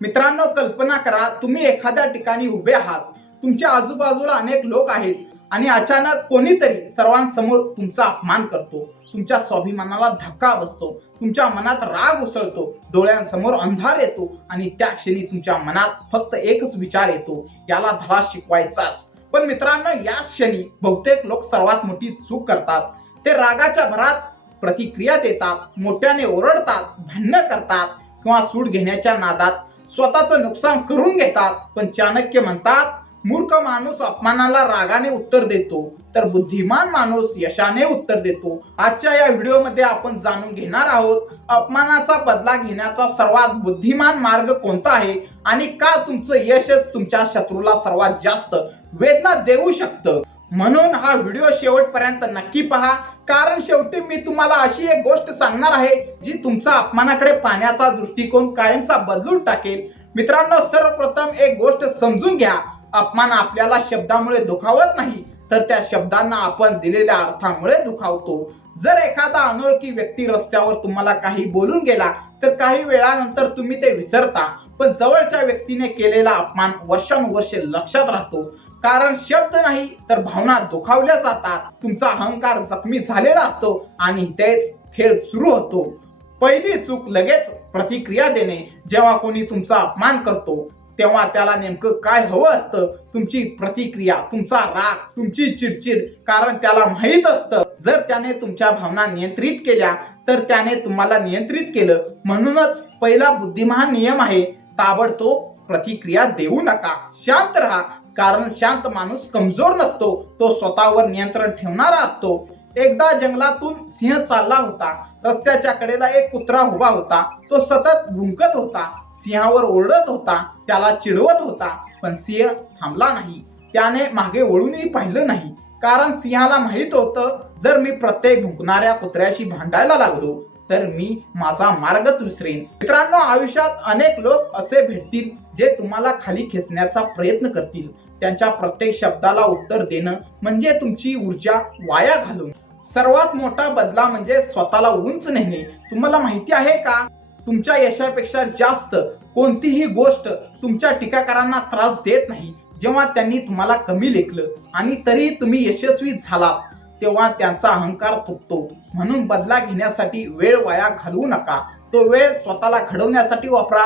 मित्रांनो, कल्पना करा तुम्ही एखाद्या ठिकाणी उभे आहात. तुमच्या आजूबाजूला अनेक लोक आहेत आणि अचानक कोणीतरी सर्वांसमोर तुमचा अपमान करतो. तुमच्या स्वाभिमानाला धक्का बसतो, तुमच्या मनात राग उसळतो, डोळ्यांसमोर अंधार येतो आणि त्या क्षणी तुमच्या मनात फक्त एकच विचार येतो, याला धडा शिकवायचाच. पण मित्रांनो, या क्षणी बहुतेक लोक सर्वात मोठी चूक करतात. ते रागाच्या भरात प्रतिक्रिया देतात, मोठ्याने ओरडतात, भांडण करतात किंवा सूड घेण्याच्या नादात स्वतःचं नुकसान करून घेतात. पण चाणक्य म्हणतात, मूर्ख माणूस अपमानाला रागाने उत्तर देतो, तर बुद्धिमान माणूस यशाने उत्तर देतो. आजच्या या व्हिडिओमध्ये आपण जाणून घेणार आहोत अपमानाचा बदला घेण्याचा सर्वात बुद्धिमान मार्ग कोणता आहे आणि का तुमचं यशच तुमच्या शत्रूला सर्वात जास्त वेदना देऊ शकतं. म्हणून हा व्हिडिओ शेवटपर्यंत नक्की पहा, कारण शेवटी मी तुम्हाला अशी एक गोष्ट सांगणार आहे जी तुमचा अपमानाकडे पाहण्याचा दृष्टिकोन कायमचा बदलून टाकेल. मित्रांनो, सर्वप्रथम एक गोष्ट समजून घ्या, अपमान आपल्याला शब्दामुळे दुखावत नाही, तर त्या शब्दांना आपण दिलेल्या अर्थामुळे दुखावतो. जर एखादा अनोळखी व्यक्ती रस्त्यावर तुम्हाला काही बोलून गेला तर काही वेळानंतर तुम्ही ते विसरता, पण जवळच्या व्यक्तीने केलेला अपमान वर्षानुवर्षे लक्षात राहतो. कारण शब्द नाही तर भावना दुखावल्या जातात, तुमचा अहंकार जखमी झालेला असतो आणि तेच खेळ सुरू होतो. पहिली चूक लगेच प्रतिक्रिया देणे. जेव्हा कोणी तुमचा अपमान करतो तेव्हा त्याला नेमकं काय हवं असतं? तुमची प्रतिक्रिया, तुमचा राग, तुमची चिडचिड. कारण त्याला माहित असतं जर त्याने तुमच्या भावना नियंत्रित केल्या तर त्याने तुम्हाला नियंत्रित केलं. म्हणूनच पहिला बुद्धिमान नियम आहे, ताबडतोब प्रतिक्रिया देऊ नका, शांत राहा. कारण शांत माणूस कमजोर नसतो, तो स्वतःवर नियंत्रण ठेवणारा असतो. एकदा जंगलातून सिंह चालला होता. रस्त्याच्या कडेला एक कुत्रा उभा होता. तो सतत भुंकत होता, सिंहावर ओरडत होता, त्याला चिडवत होता. पण सिंह थांबला नाही, त्याने मागे वळूनही पाहिलं नाही. कारण सिंहाला माहित होतं, जर मी प्रत्येक भुंकणाऱ्या कुत्र्याशी भांडायला लागलो तर मी माझा मार्गच विसरेन. मित्रांनो, आयुष्यात अनेक लोक असे भेटतील जे तुम्हाला खाली खेचण्याचा प्रयत्न करतील. त्यांच्या प्रत्येक शब्दाला उत्तर देणं म्हणजे तुमची ऊर्जा वाया घालून. सर्वात मोठा बदला म्हणजे स्वतःला उंच नेणे. तुम्हाला माहिती आहे का, तुमच्या यशापेक्षा जास्त कोणतीही गोष्ट तुमच्या टीकाकारांना त्रास देत नाही. जेव्हा त्यांनी तुम्हाला कमी लेखलं आणि तरी तुम्ही यशस्वी झालात तेव्हा त्यांचा अहंकार तुटतो. म्हणून बदला घेण्यासाठी वेळ वाया घालवू नका. तो वेळ स्वतःला घडवण्यासाठी वापरा.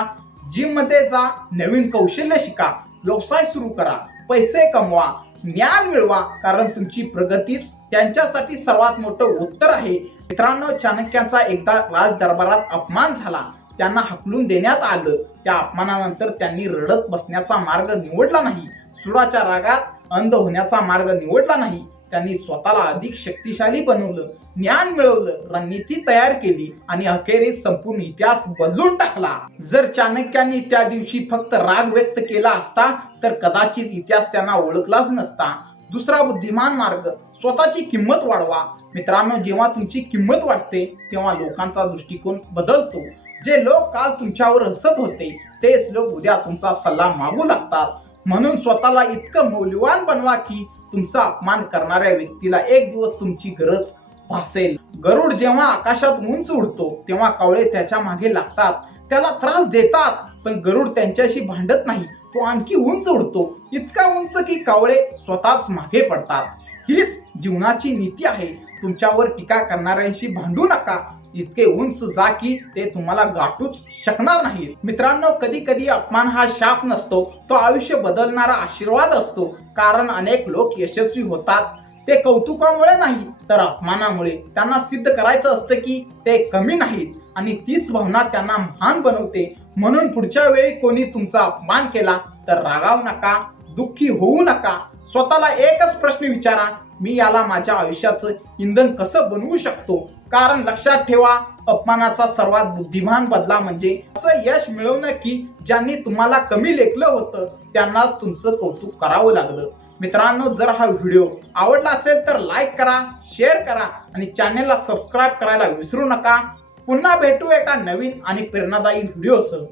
जिम मध्ये जा, नवीन कौशल्य शिका, व्यवसाय सुरू करा, पैसे कमवा, ज्ञान मिळवा. कारण तुमची प्रगतीच त्यांच्यासाठी सर्वात मोठं उत्तर आहे. मित्रांनो, चाणक्यांचा एकदा राज दरबारात अपमान झाला. त्यांना हाकलून देण्यात आलं. त्या अपमानानंतर त्यांनी रडत बसण्याचा मार्ग निवडला नाही, सुडाच्या रागात अंध होण्याचा मार्ग निवडला नाही. त्यांनी स्वतःला अधिक शक्तिशाली बनवलं, ज्ञान मिळवलं, रणनीती तयार केली आणि अखेरीस संपूर्ण इतिहास बदलून टाकला. जर चाणक्यांनी त्या दिवशी फक्त राग व्यक्त केला असता तर कदाचित इतिहास त्यांना ओळखलाच नसता. दुसरा बुद्धिमान मार्ग, स्वतःची किंमत वाढवा. मित्रांनो, जेव्हा तुमची किंमत वाढते तेव्हा लोकांचा दृष्टिकोन बदलतो. जे लोक काल तुमच्यावर हसत होते तेच लोक उद्या तुमचा सल्ला मागू लागतात. म्हणून स्वतःला इतकं मौल्यवान बनवा की तुमचा अपमान करणाऱ्या व्यक्तीला एक दिवस तुमची गरज भासेल. गरुड जेव्हा आकाशात उंच उडतो तेव्हा कावळे त्याच्या मागे लागतात, त्याला त्रास देतात. पण गरुड त्यांच्याशी भांडत नाही, तो आणखी उंच उडतो, इतका उंच की कावळे स्वतःच मागे पडतात. हीच जीवनाची नीती आहे. तुमच्यावर टीका करणाऱ्यांशी भांडू नका, इतके उंच जा की ते तुम्हाला गाठूच शकणार नाहीत. मित्रांनो, कधी कधी अपमान हा शाप नसतो, तो आयुष्य बदलणारा आशीर्वाद असतो. कारण अनेक लोक यशस्वी होतात ते कौतुकामुळे नाही तर अपमानामुळे. त्यांना सिद्ध करायचं असतं की ते कमी नाहीत आणि तीच भावना त्यांना महान बनवते. म्हणून पुढच्या वेळी कोणी तुमचा अपमान केला तर रागावू नका, दुःखी होऊ नका. स्वतःला एकच प्रश्न विचारा, मी याला माझ्या आयुष्याचं इंधन कसं बनवू शकतो. कारण लक्षात ठेवा, अपमानाचा सर्वात बुद्धिमान बदला म्हणजे असं यश मिळवणं की ज्यांनी तुम्हाला कमी लेखलं होतं त्यांनाच तुमचं कौतुक करावं लागलं. मित्रांनो, जर हा व्हिडिओ आवडला असेल तर लाईक करा, शेअर करा आणि चॅनेलला सबस्क्राईब करायला विसरू नका. पुन्हा भेटू एका नवीन आणि प्रेरणादायी व्हिडिओसह.